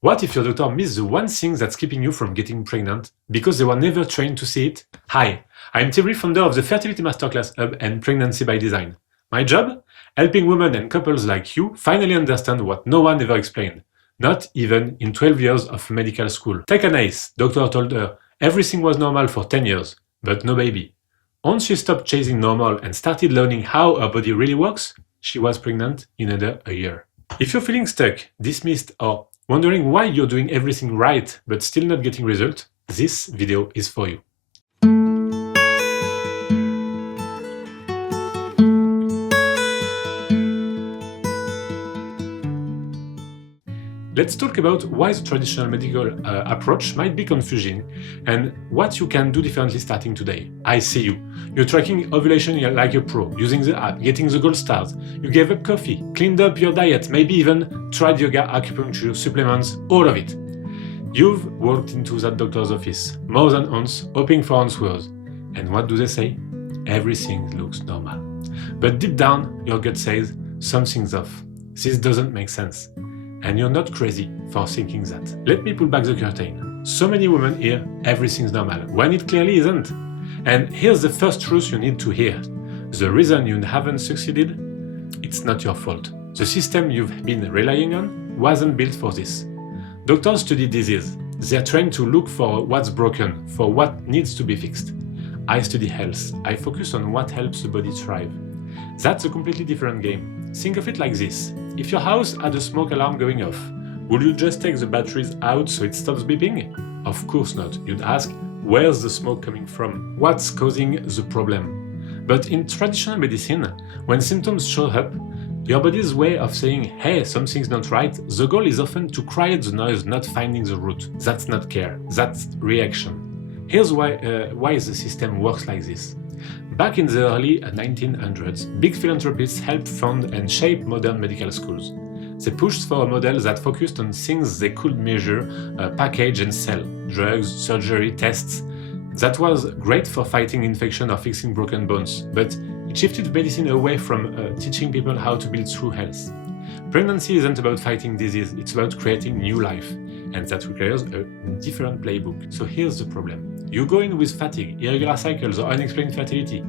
What if your doctor missed the one thing that's keeping you from getting pregnant because they were never trained to see it? Hi, I'm Thierry, founder of the Fertility Masterclass Hub and Pregnancy by Design. My job? Helping women and couples like you finally understand what no one ever explained, not even in 12 years of medical school. Take Anaïs. Doctor told her everything was normal for 10 years, but no baby. Once she stopped chasing normal and started learning how her body really works, she was pregnant in under a year. If you're feeling stuck, dismissed, or wondering why you're doing everything right but still not getting results, this video is for you. Let's talk about why the traditional medical approach might be confusing and what you can do differently starting today. I see you. You're tracking ovulation like a pro, using the app, getting the gold stars. You gave up coffee, cleaned up your diet, maybe even tried yoga, acupuncture, supplements, all of it. You've walked into that doctor's office more than once, hoping for answers. And what do they say? Everything looks normal. But deep down, your gut says something's off. This doesn't make sense. And you're not crazy for thinking that. Let me pull back the curtain. So many women hear everything's normal, when it clearly isn't. And here's the first truth you need to hear. The reason you haven't succeeded, it's not your fault. The system you've been relying on wasn't built for this. Doctors study disease. They're trained to look for what's broken, for what needs to be fixed. I study health. I focus on what helps the body thrive. That's a completely different game. Think of it like this. If your house had a smoke alarm going off, would you just take the batteries out so it stops beeping? Of course not. You'd ask, where's the smoke coming from? What's causing the problem? But in traditional medicine, when symptoms show up, your body's way of saying, hey, something's not right, the goal is often to quiet the noise, not finding the root. That's not care, that's reaction. Here's why the system works like this. Back in the early 1900s, big philanthropists helped fund and shape modern medical schools. They pushed for a model that focused on things they could measure, package and sell: drugs, surgery, tests. That was great for fighting infection or fixing broken bones, but it shifted medicine away from teaching people how to build true health. Pregnancy isn't about fighting disease, it's about creating new life, and that requires a different playbook. So here's the problem. You go in with fatigue, irregular cycles, or unexplained fertility,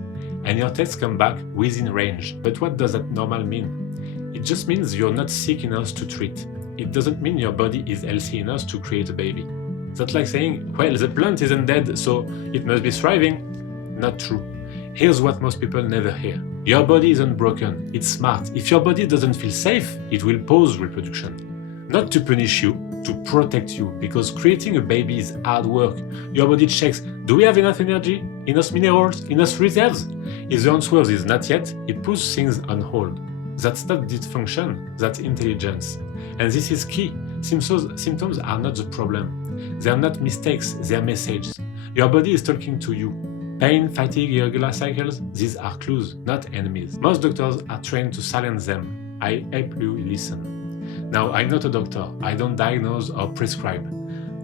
and your tests come back within range. But what does that normal mean? It just means you're not sick enough to treat. It doesn't mean your body is healthy enough to create a baby. That's like saying, well, the plant isn't dead, so it must be thriving. Not true. Here's what most people never hear. Your body isn't broken, it's smart. If your body doesn't feel safe, it will pause reproduction. Not to punish you, to protect you, because creating a baby is hard work. Your body checks, do we have enough energy, enough minerals, enough reserves? If the answer is not yet, it puts things on hold. That's not dysfunction, that's intelligence. And this is key. Symptoms are not the problem. They are not mistakes, they are messages. Your body is talking to you. Pain, fatigue, irregular cycles, these are clues, not enemies. Most doctors are trained to silence them. I help you listen. Now, I'm not a doctor. I don't diagnose or prescribe.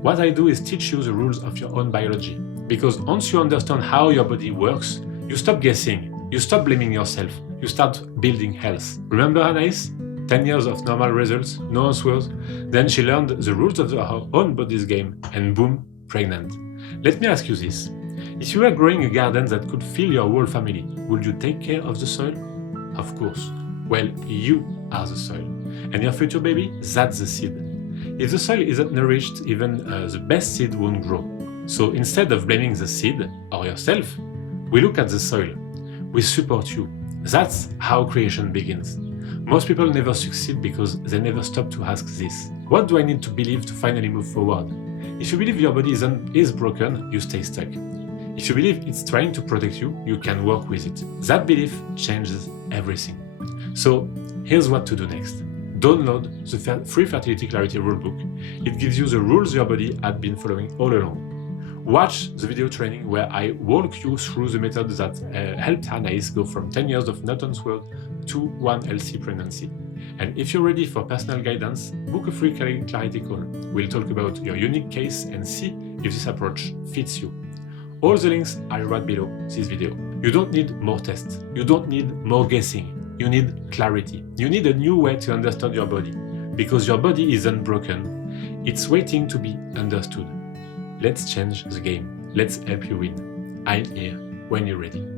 What I do is teach you the rules of your own biology. Because once you understand how your body works, you stop guessing, you stop blaming yourself, you start building health. Remember Anaïs? 10 years of normal results, no answers. Then she learned the rules of her own body's game, and boom, pregnant. Let me ask you this. If you were growing a garden that could feed your whole family, would you take care of the soil? Of course. Well, you are the soil. And your future baby, that's the seed. If the soil isn't nourished, even the best seed won't grow. So instead of blaming the seed or yourself, we look at the soil. We support you. That's how creation begins. Most people never succeed because they never stop to ask this. What do I need to believe to finally move forward? If you believe your body is broken, you stay stuck. If you believe it's trying to protect you, you can work with it. That belief changes everything. So here's what to do next. Download the free Fertility Clarity Rulebook. It gives you the rules your body had been following all along. Watch the video training where I walk you through the method that helped Anaïs go from 10 years of not answered to one healthy pregnancy. And if you're ready for personal guidance, book a free clarity call. We'll talk about your unique case and see if this approach fits you. All the links are right below this video. You don't need more tests. You don't need more guessing. You need clarity. You need a new way to understand your body, because your body isn't broken It's waiting to be understood. Let's change the game. Let's help you win. I'm here when you're ready.